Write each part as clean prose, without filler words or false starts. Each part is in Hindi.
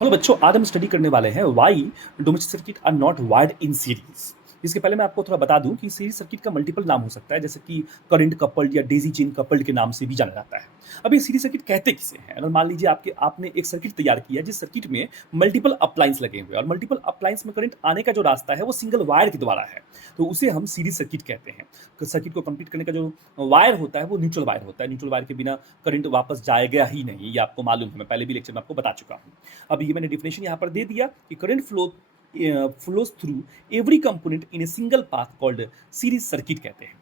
हेलो बच्चों, आज हम स्टडी करने वाले हैं why domestic circuit are not wired in series. इसके पहले मैं आपको थोड़ा बता दूं कि सीरीज सर्किट का मल्टीपल नाम हो सकता है, जैसे कि करंट कपल्ड या डेजी चेन कपल्ड के नाम से भी जाना जाता है। अब ये सीरीज सर्किट कहते किसे हैं? अगर मान लीजिए आपने एक सर्किट तैयार किया जिस सर्किट में मल्टीपल अप्लायंस लगे हुए हैं और मल्टीपल अप्लायंस में करंट आने का जो रास्ता है वो सिंगल वायर के द्वारा है, तो उसे हम सीरीज सर्किट कहते हैं। सर्किट को कंप्लीट करने का जो वायर होता है वो न्यूट्रल वायर होता है। न्यूट्रल वायर के बिना करंट वापस जाएगा ही नहीं, ये आपको मालूम है, मैं पहले भी लेक्चर में आपको बता चुका हूँ। अब ये मैंने डेफिनेशन यहाँ पर दे दिया कि current flows through every component in a single path called series circuit कहते हैं।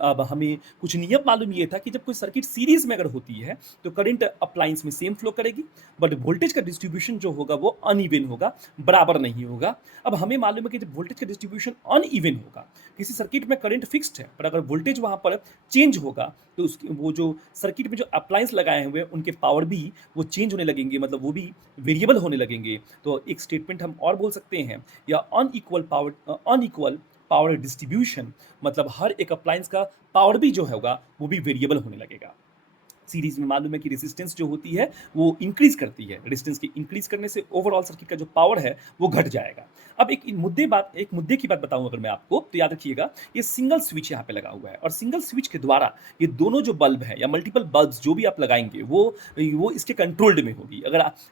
अब हमें कुछ नियम मालूम ये था कि जब कोई सर्किट सीरीज में अगर होती है तो करंट अप्लायंस में सेम फ्लो करेगी, बट वोल्टेज का डिस्ट्रीब्यूशन जो होगा वो अनइवन होगा, बराबर नहीं होगा। अब हमें मालूम है कि जब वोल्टेज का डिस्ट्रीब्यूशन अनइवन होगा, किसी सर्किट में करंट फिक्स्ड है पर अगर वोल्टेज वहां पर चेंज होगा तो उसकी वो जो सर्किट में जो अप्लायंस लगाए हुए हैं उनके पावर भी वो चेंज होने लगेंगे, मतलब वो भी वेरिएबल होने लगेंगे। तो एक स्टेटमेंट हम और बोल सकते हैं, या अनइक्वल पावर डिस्ट्रीब्यूशन, मतलब हर एक अप्लायंस का पावर भी जो होगा वो भी वेरिएबल होने लगेगा। सीरीज में मालूम है कि रेजिस्टेंस जो होती है वो इंक्रीज करती है, रेजिस्टेंस के इंक्रीज करने से ओवरऑल सर्किट का जो पावर है वो घट जाएगा। अब एक मुद्दे की बात बताऊं अगर मैं आपको, तो याद रखिएगा, ये सिंगल स्विच यहाँ पे लगा हुआ है और सिंगल स्विच के द्वारा ये दोनों जो बल्ब है या मल्टीपल बल्ब्स जो भी आप लगाएंगे वो इसके कंट्रोल्ड में होगी।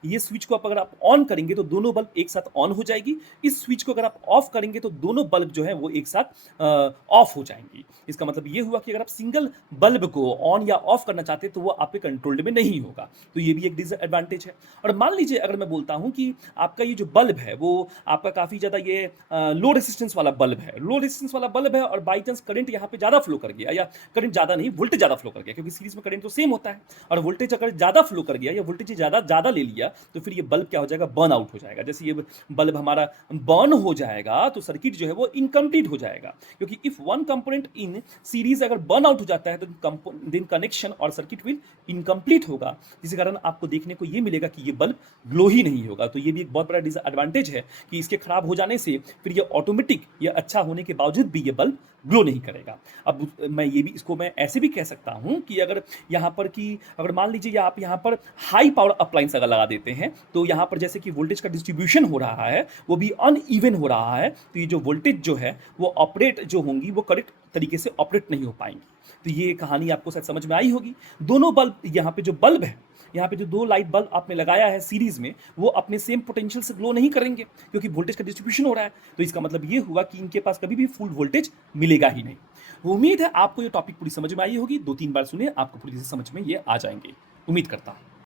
ये स्विच को अगर आप ऑन करेंगे तो दोनों बल्ब एक साथ ऑन हो जाएगी। इस स्विच को अगर आप ऑफ करेंगे तो दोनों बल्ब जो है वो एक साथ ऑफ हो जाएंगी। इसका मतलब ये हुआ कि अगर आप सिंगल बल्ब को ऑन या ऑफ करना चाहते हैं तो वो आपके कंट्रोल्ड में नहीं होगा, तो ये भी एक डिसएडवांटेज है। और मान लीजिए अगर मैं बोलता हूं कि आपका ये जो बल्ब है वो आपका काफी ज्यादा ये लो रेजिस्टेंस वाला बल्ब है, लो रेजिस्टेंस वाला बल्ब है और बाई चांस करंट यहाँ पे ज्यादा फ्लो कर गया, या करंट ज्यादा नहीं वोल्टेज ज्यादा फ्लो कर गया, क्योंकि सीरीज में करंट तो सेम होता है, और वोल्टेज अगर ज्यादा फ्लो कर गया या वोल्टेज ज्यादा ज्यादा ले लिया तो फिर ये बल्ब क्या हो जाएगा, बर्न आउट हो जाएगा। जैसे ये बल्ब हमारा बर्न हो जाएगा तो सर्किट जो है वो इनकम्प्लीट हो जाएगा, क्योंकि if one component in series अगर बर्न आउट हो जाता है तो देन कनेक्शन और सर्किट विल इनकम्प्लीट होगा, जिसके कारण आपको देखने को ये मिलेगा कि ये बल्ब ग्लो ही नहीं होगा। तो ये भी एक बहुत बड़ा डिसएडवांटेज है कि इसके खराब हो जाने से फिर ये ऑटोमेटिक या अच्छा होने के बावजूद भी ये बल्ब ग्लो नहीं करेगा। अब मैं ये भी इसको मैं ऐसे भी कह सकता हूं कि अगर यहाँ पर कि अगर मान लीजिए या आप यहाँ पर हाई पावर अप्लायंस अगर लगा देते हैं तो यहाँ पर जैसे कि वोल्टेज का डिस्ट्रीब्यूशन हो रहा है वो भी अनइवन हो रहा है, तो ये जो वोल्टेज जो है वो ऑपरेट जो होंगी वो करेक्ट तरीके से ऑपरेट नहीं हो पाएंगी। तो ये कहानी आपको शायद समझ में आई होगी। दोनों बल्ब यहाँ पे जो बल्ब है, यहाँ पे जो दो लाइट बल्ब आपने लगाया है सीरीज में, वो अपने सेम पोटेंशियल से ग्लो नहीं करेंगे क्योंकि वोल्टेज का डिस्ट्रीब्यूशन हो रहा है। तो इसका मतलब ये हुआ कि इनके पास कभी भी फुल वोल्टेज मिलेगा ही नहीं। उम्मीद है आपको ये टॉपिक पूरी समझ में आई होगी, 2-3 बार सुने आपको पूरी समझ में ये आ जाएंगे, उम्मीद करता हूँ।